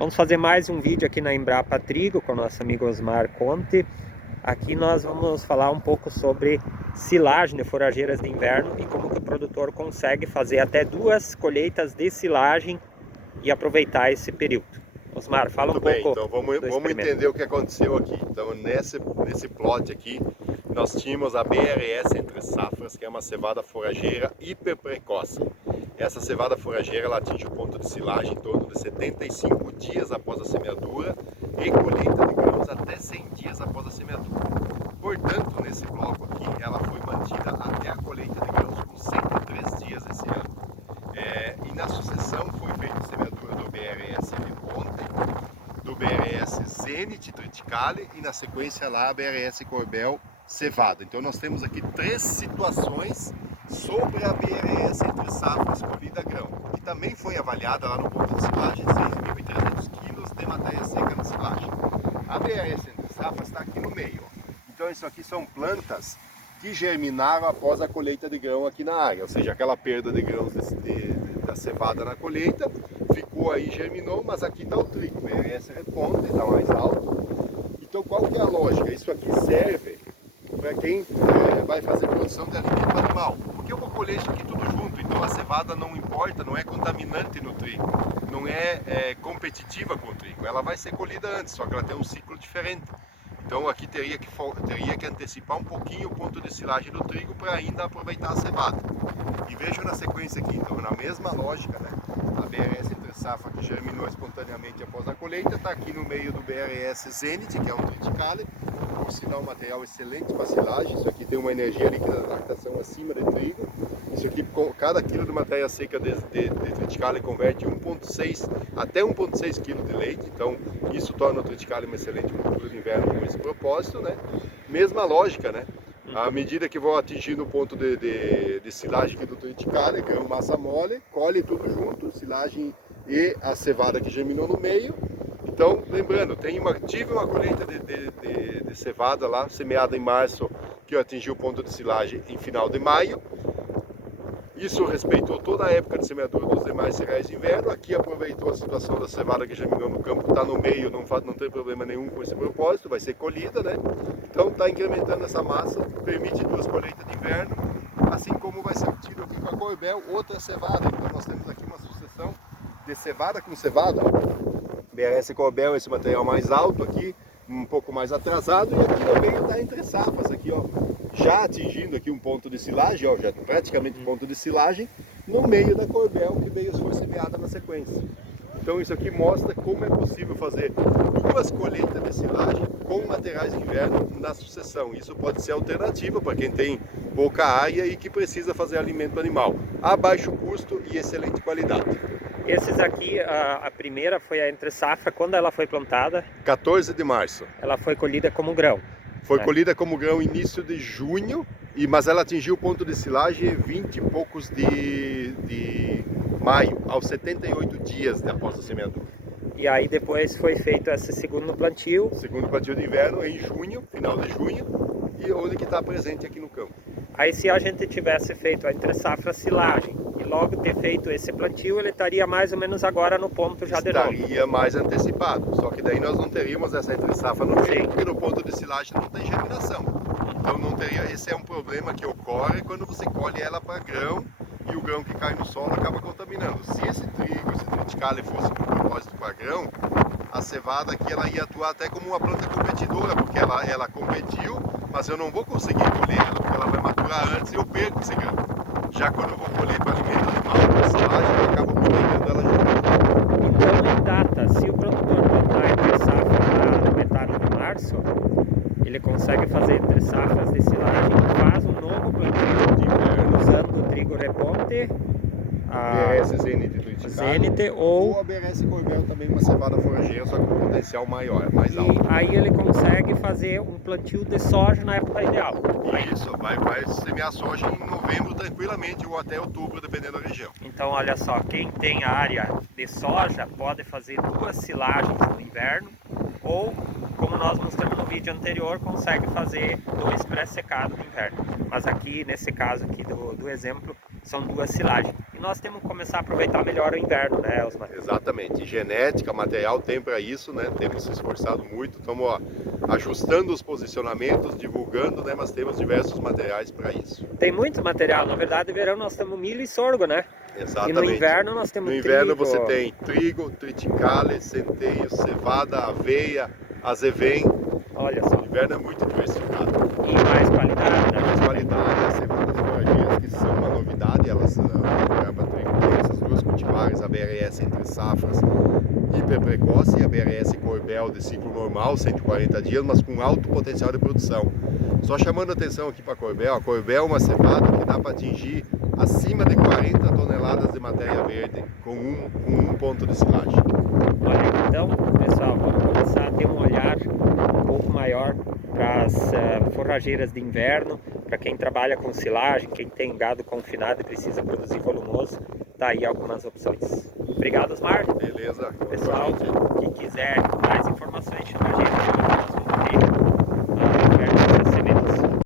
Vamos fazer mais um vídeo aqui na Embrapa Trigo com o nosso amigo Osmar Conte. Aqui nós vamos falar um pouco sobre silagem de forrageiras de inverno e como que o produtor consegue fazer até 2 colheitas de silagem e aproveitar esse período. Osmar, fala um pouco. Muito bem, então vamos entender o que aconteceu aqui. Então nesse plot aqui, nós tínhamos a BRS Entre Safras, que é uma cevada forrageira hiper precoce. Essa cevada forrageira ela atinge o ponto de silagem em torno de 75 dias após a semeadura e colheita de grãos até 100 dias após a semeadura. Portanto, nesse bloco aqui, ela foi mantida até a colheita de grãos com 103 dias esse ano. E na sucessão foi feita a semeadura do BRS Reponte, do BRS Zenit Triticale e na sequência lá a BRS Corbel Cevada. Então nós temos aqui 3 situações sobre a BRS Entre Safras colhida grão, que também foi avaliada lá no ponto de silagem de 6.300 kg de matéria seca na silagem. A BRS Entre Safras está aqui no meio. Então isso aqui são plantas que germinaram após a colheita de grão aqui na área, ou seja, aquela perda de grãos da cevada na colheita, ficou aí, germinou, mas aqui está o trigo, BRS Reponte, está mais alto. Então qual que é a lógica? Isso aqui serve para quem vai fazer produção de alimento animal, porque eu vou colher isso aqui tudo junto, então a cevada não importa, não é contaminante no trigo, não é competitiva com o trigo, ela vai ser colhida antes, só que ela tem um ciclo diferente. Então aqui teria que antecipar um pouquinho o ponto de silagem do trigo para ainda aproveitar a cevada. E vejo na sequência aqui, então na mesma lógica, né? A BRS Entre Safra que germinou espontaneamente após a colheita, está aqui no meio do BRS Zenit, que é um triticale, por sinal um material excelente para silagem. Isso aqui tem uma energia líquida de lactação acima de trigo. Isso aqui, cada quilo de matéria seca de triticale converte 1,6 até 1,6 kg de leite, então isso torna o triticale uma excelente cultura de inverno com esse propósito, né? Mesma lógica, né? À medida que vou atingindo o ponto de silagem aqui do triticale, grão massa mole, colhe tudo junto, silagem e a cevada que germinou no meio. Então, lembrando, tive uma colheita de cevada lá, semeada em março, que eu atingi o ponto de silagem em final de maio. Isso respeitou toda a época de semeadura dos demais cereais de inverno. Aqui aproveitou a situação da cevada que germinou no campo, está no meio, não tem problema nenhum com esse propósito, vai ser colhida, né? Então está incrementando essa massa, permite 2 colheitas de inverno, assim como vai ser obtido aqui com a Corbel, outra cevada. Então nós temos aqui uma sucessão de cevada com cevada. BRS Corbel, esse material mais alto aqui, um pouco mais atrasado, e aqui no meio está Entre Safras, aqui ó, já atingindo aqui um ponto de silagem, ó, já praticamente um ponto de silagem, no meio da Corbel que foi semeada na sequência. Então isso aqui mostra como é possível fazer 2 colheitas de silagem com materiais de inverno na sucessão. Isso pode ser alternativa para quem tem pouca área e que precisa fazer alimento animal, a baixo custo e excelente qualidade. Esses aqui, a primeira foi a Entre Safra, quando ela foi plantada? 14 de março. Ela foi colhida como grão. Foi colhida como grão início de junho, mas ela atingiu o ponto de silagem 20 e poucos de maio, aos 78 dias após a semeadura. E aí depois foi feito esse segundo plantio. Segundo plantio de inverno em junho, final de junho, e onde que está presente aqui no campo. Aí se a gente tivesse feito a Entre Safra silagem e logo ter feito esse plantio, ele estaria mais ou menos agora no ponto já de novo. Estaria mais antecipado, só que daí nós não teríamos essa Entre Safra no meio, porque no ponto de silagem não tem germinação. Então não teria, esse é um problema que ocorre quando você colhe ela para grão e o grão que cai no solo acaba contaminando. Se esse trigo, esse triticale fosse com propósito para grão, a cevada aqui ela ia atuar até como uma planta competidora, porque ela competiu, mas eu não vou conseguir colher ela, porque ela vai maturar antes e eu perco esse grão. Já quando eu vou colher para alimento animal, para silagem, eu acabo aproveitando ela já. Então em data, se o produtor plantar Entre Safra na metade de março, ele consegue fazer Entre Safras de silagem e faz um novo plantio de inverno usando o trigo Reponte, a BRS Zenit ou a BRS Corbel também, uma cevada forrageira, só que com potencial maior, mais alto. E aí ele consegue fazer um plantio de soja na época ideal. Isso, vai semear soja em novembro tranquilamente ou até outubro, dependendo da região. Então olha só, quem tem área de soja pode fazer 2 silagens no inverno, ou como nós mostramos no vídeo anterior, consegue fazer 2 pré-secados no inverno. Mas aqui, nesse caso aqui do exemplo, são 2 silagens. E nós temos que começar a aproveitar melhor o inverno, né, Osmar? Exatamente. Genética, material tem para isso, né? Temos se esforçado muito, estamos ajustando os posicionamentos, divulgando, né? Mas temos diversos materiais para isso. Tem muito material. Na verdade, no verão nós temos milho e sorgo, né? Exatamente. E no inverno nós temos trigo. No inverno você tem trigo, triticale, centeio, cevada, aveia, azevém. Olha só. O inverno é muito diversificado. E mais qualidade, né? Mais qualidade, as cevadas forrageiras que são uma novidade, elas para trigo tem essas 2 cultivares, a BRS entre safras hiper precoce e a BRS Corbel de ciclo normal, 140 dias, mas com alto potencial de produção. Só chamando atenção aqui para a Corbel é uma cevada que dá para atingir acima de 40 toneladas de matéria verde com um ponto de silagem. Olha, então, pessoal, vamos começar a ter um olhar um pouco maior para as forrageiras de inverno, para quem trabalha com silagem, quem tem gado confinado e precisa produzir volumoso, tá aí algumas opções. Obrigado, Osmar. Beleza. Pessoal, que quiser mais informações,